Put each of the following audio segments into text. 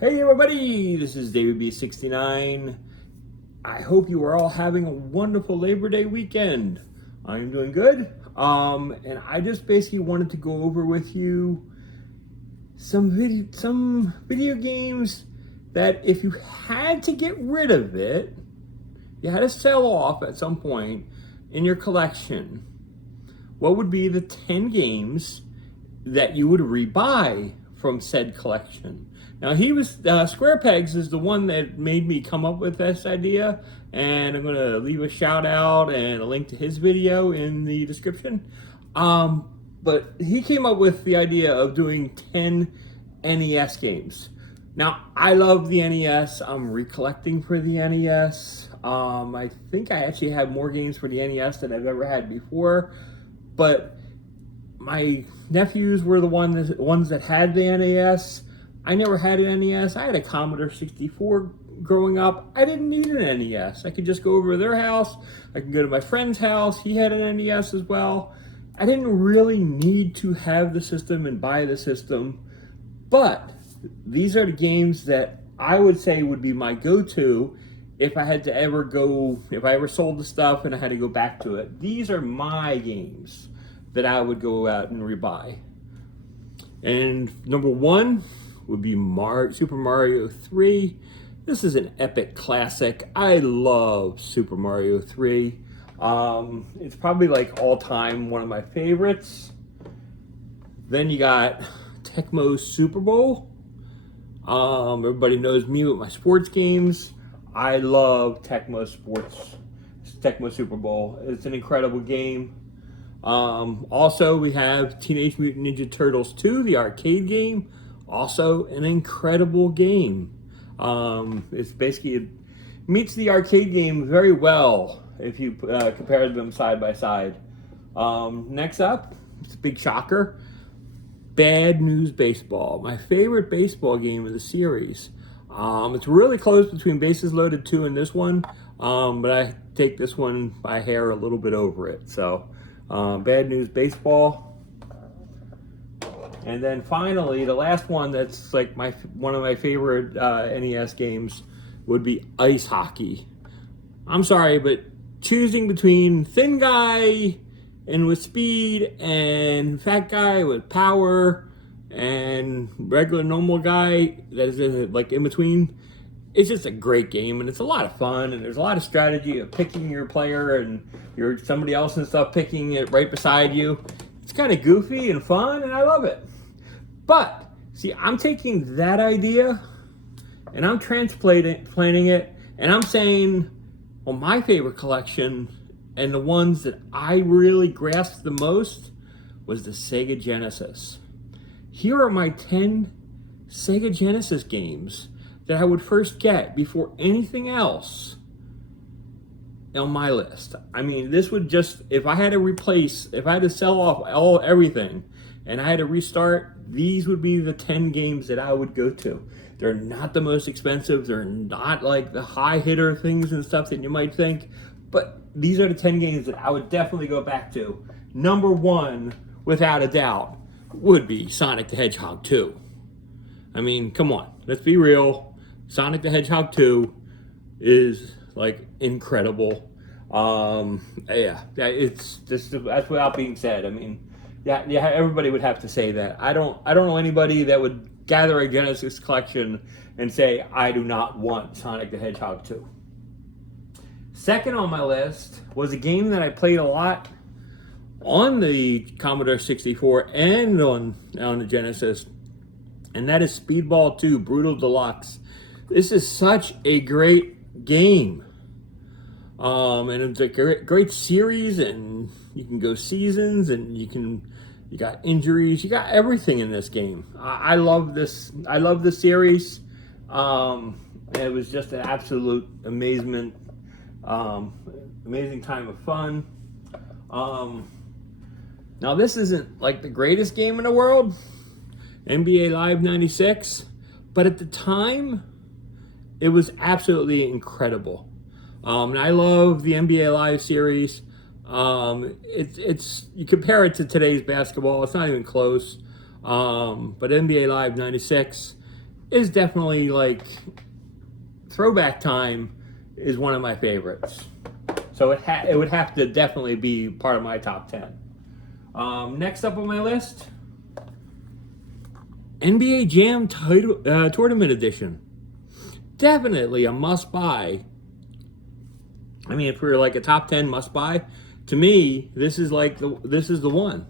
Hey everybody, this is David B69. I hope you are all having a wonderful Labor Day weekend. I'm doing good. And I just basically wanted to go over with you some video games that if you had to get rid of it, you had to sell off at some point in your collection, what would be the 10 games that you would rebuy from said collection? Now Square Pegs is the one that made me come up with this idea, and I'm gonna leave a shout out and a link to his video in the description. But he came up with the idea of doing 10 NES games. Now I love the NES. I'm recollecting for the NES. I think I actually have more games for the NES than I've ever had before, but my nephews were the ones that had the NES. I never had an NES. I had a Commodore 64 growing up. I didn't need an NES. I could just go over to their house. I could go to my friend's house. He had an NES as well. I didn't really need to have the system and buy the system. But these are the games that I would say would be my go-to if I ever sold the stuff and I had to go back to it. These are my games that I would go out and rebuy. And number one would be Super Mario 3. This is an epic classic. I love Super Mario 3. It's probably like all time one of my favorites. Then you got Tecmo Super Bowl. Everybody knows me with my sports games. I love Tecmo Super Bowl. It's an incredible game. Also, we have Teenage Mutant Ninja Turtles 2, the arcade game. Also, an incredible game. It meets the arcade game very well if you compare them side by side. Next up, it's a big shocker, Bad News Baseball. My favorite baseball game of the series. It's really close between Bases Loaded 2 and this one, but I take this one by hair a little bit over it. So, Bad News Baseball. And then finally, the last one that's like one of my favorite NES games would be Ice Hockey. I'm sorry, but choosing between thin guy and with speed and fat guy with power and regular normal guy that is like in between, it's just a great game, and it's a lot of fun, and there's a lot of strategy of picking your player and somebody else and stuff picking it right beside you. It's kind of goofy and fun, and I love it. But see, I'm taking that idea and I'm transplanting it, and I'm saying, well, my favorite collection and the ones that I really grasped the most was the Sega Genesis. Here are my 10 Sega Genesis games that I would first get before anything else on my list. I mean, this would just, if I had to sell off everything and I had to restart, these would be the 10 games that I would go to. They're not the most expensive. They're not like the high hitter things and stuff that you might think, but these are the 10 games that I would definitely go back to. Number one, without a doubt, would be Sonic the Hedgehog 2. I mean, come on, let's be real. Sonic the Hedgehog 2 is like incredible. It's just, that's without being said. I mean, yeah, everybody would have to say that. I don't know anybody that would gather a Genesis collection and say, I do not want Sonic the Hedgehog 2. Second on my list was a game that I played a lot on the Commodore 64 and on the Genesis, and that is Speedball 2 Brutal Deluxe. This is such a great game. And it's a great series, and you can go seasons, and you got injuries, you got everything in this game. I love this. I love the series. It was just an absolute amazing time of fun. Now this isn't like the greatest game in the world, NBA Live 96, but at the time, it was absolutely incredible. And I love the NBA Live series. It's you compare it to today's basketball, it's not even close. But NBA Live 96 is definitely like Throwback Time is one of my favorites. So it would have to definitely be part of my top 10. Next up on my list, NBA Jam Tournament Edition. Definitely a must-buy. I mean, if we're like a top 10 must-buy, to me, this is the one.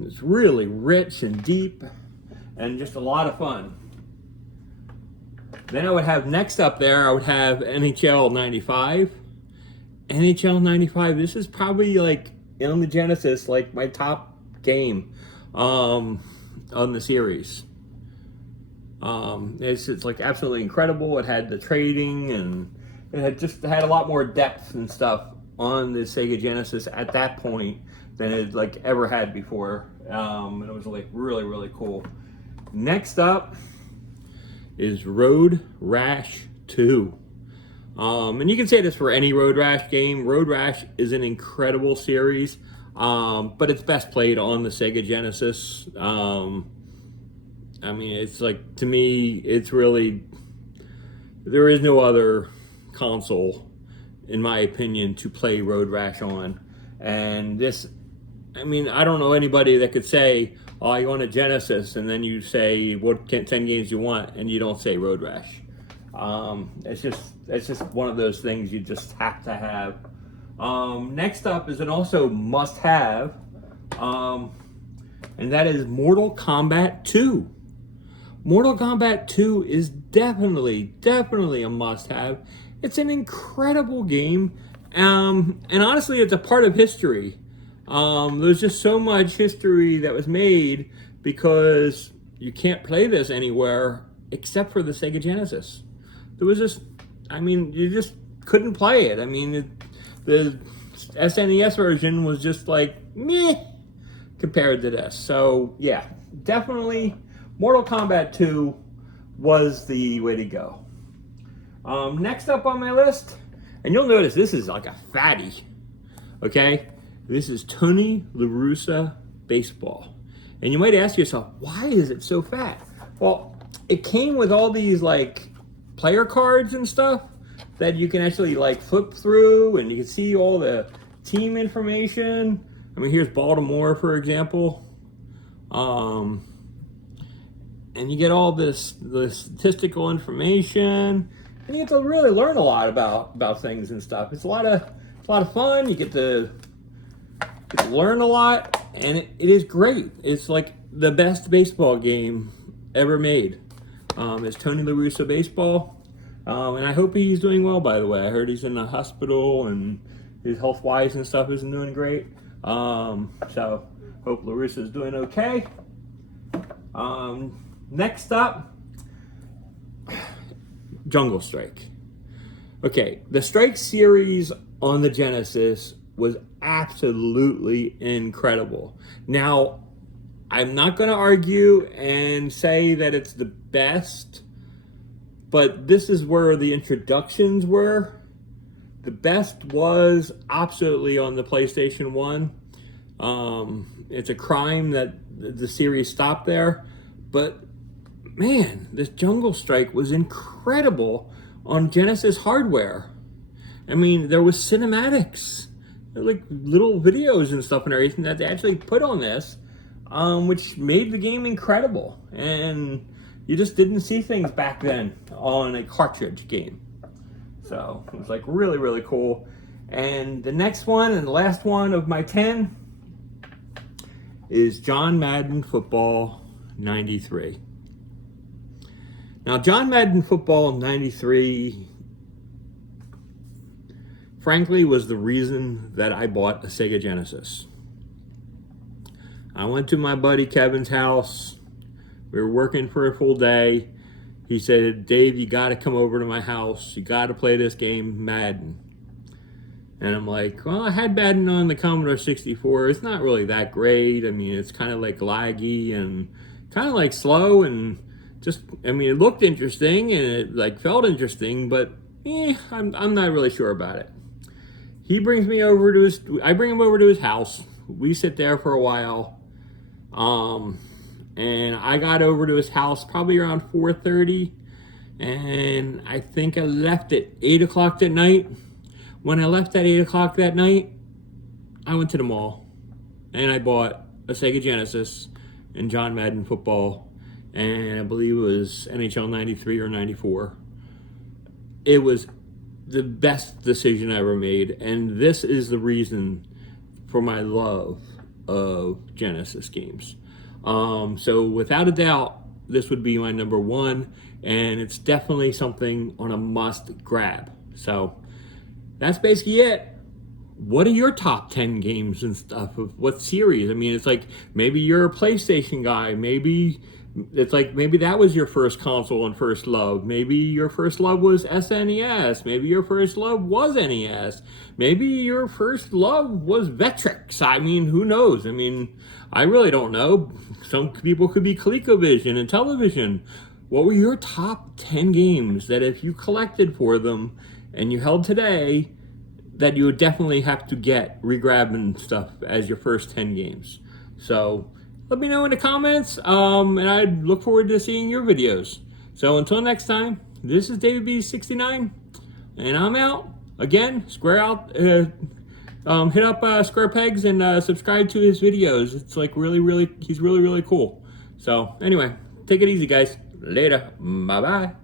It's really rich and deep and just a lot of fun. Then I would have next up there, I would have NHL 95. NHL 95, this is probably like on the Genesis, like my top game on the series. It's like absolutely incredible. It had the trading and it had a lot more depth and stuff on the Sega Genesis at that point than it like ever had before. And it was like really, really cool. Next up is Road Rash 2. And you can say this for any Road Rash game. Road Rash is an incredible series, but it's best played on the Sega Genesis. I mean, it's like, to me, it's really, there is no other console, in my opinion, to play Road Rash on. And this, I mean, I don't know anybody that could say, oh, you want a Genesis, and then you say what 10 games you want, and you don't say Road Rash. It's just one of those things you just have to have. Next up is an also must-have, and that is Mortal Kombat 2. Mortal Kombat 2 is definitely a must-have. It's an incredible game, and honestly, it's a part of history. There's just so much history that was made because you can't play this anywhere except for the Sega Genesis. There was just, I mean, you just couldn't play it. I mean, the SNES version was just like, meh, compared to this. So, yeah, definitely Mortal Kombat 2 was the way to go. Next up on my list, and you'll notice this is like a fatty, okay? This is Tony La Russa Baseball. And you might ask yourself, why is it so fat? Well, it came with all these like player cards and stuff that you can actually like flip through, and you can see all the team information. I mean, here's Baltimore, for example. And you get all the statistical information, and you get to really learn a lot about things and stuff. It's a lot of fun. You get to learn a lot, and it is great. It's like the best baseball game ever made. It's Tony La Russa Baseball, and I hope he's doing well. By the way, I heard he's in the hospital, and his health-wise and stuff isn't doing great. So hope La Russa's doing okay. Next up, Jungle Strike. Okay, the Strike series on the Genesis was absolutely incredible. Now, I'm not going to argue and say that it's the best, but this is where the introductions were. The best was absolutely on the PlayStation 1. It's a crime that the series stopped there, but man, this Jungle Strike was incredible on Genesis hardware. I mean, there was cinematics, like little videos and stuff and everything that they actually put on this, which made the game incredible. And you just didn't see things back then on a cartridge game. So it was like really, really cool. And the next one and the last one of my 10 is John Madden Football 93. Now, John Madden Football 93, frankly, was the reason that I bought a Sega Genesis. I went to my buddy Kevin's house. We were working for a full day. He said, Dave, you got to come over to my house. You got to play this game, Madden. And I'm like, well, I had Madden on the Commodore 64. It's not really that great. I mean, it's kind of like laggy and kind of like slow and just, I mean, it looked interesting and it like felt interesting, but I'm not really sure about it. He brings me over to I bring him over to his house. We sit there for a while. and I got over to his house probably around 4:30, and I think I left at 8 o'clock that night. When I left at 8 o'clock that night, I went to the mall, and I bought a Sega Genesis and John Madden football, and I believe it was NHL 93 or 94. It was the best decision I ever made, and this is the reason for my love of Genesis games. So without a doubt, this would be my number one, and it's definitely something on a must grab. So that's basically it. What are your top 10 games and stuff of what series? I mean, it's like maybe you're a PlayStation guy. Maybe it's like maybe that was your first console and first love. Maybe your first love was SNES. Maybe your first love was NES. Maybe your first love was Vectrex. I mean, who knows? I mean, I really don't know. Some people could be ColecoVision and Television. What were your top 10 games that if you collected for them and you held today, that you would definitely have to get regrabbing stuff as your first 10 games? So let me know in the comments, and I look forward to seeing your videos. So until next time, this is David B69, and I'm out. Again, hit up Square Pegs and subscribe to his videos. It's like he's really cool. So anyway, take it easy, guys. Later. Bye-bye.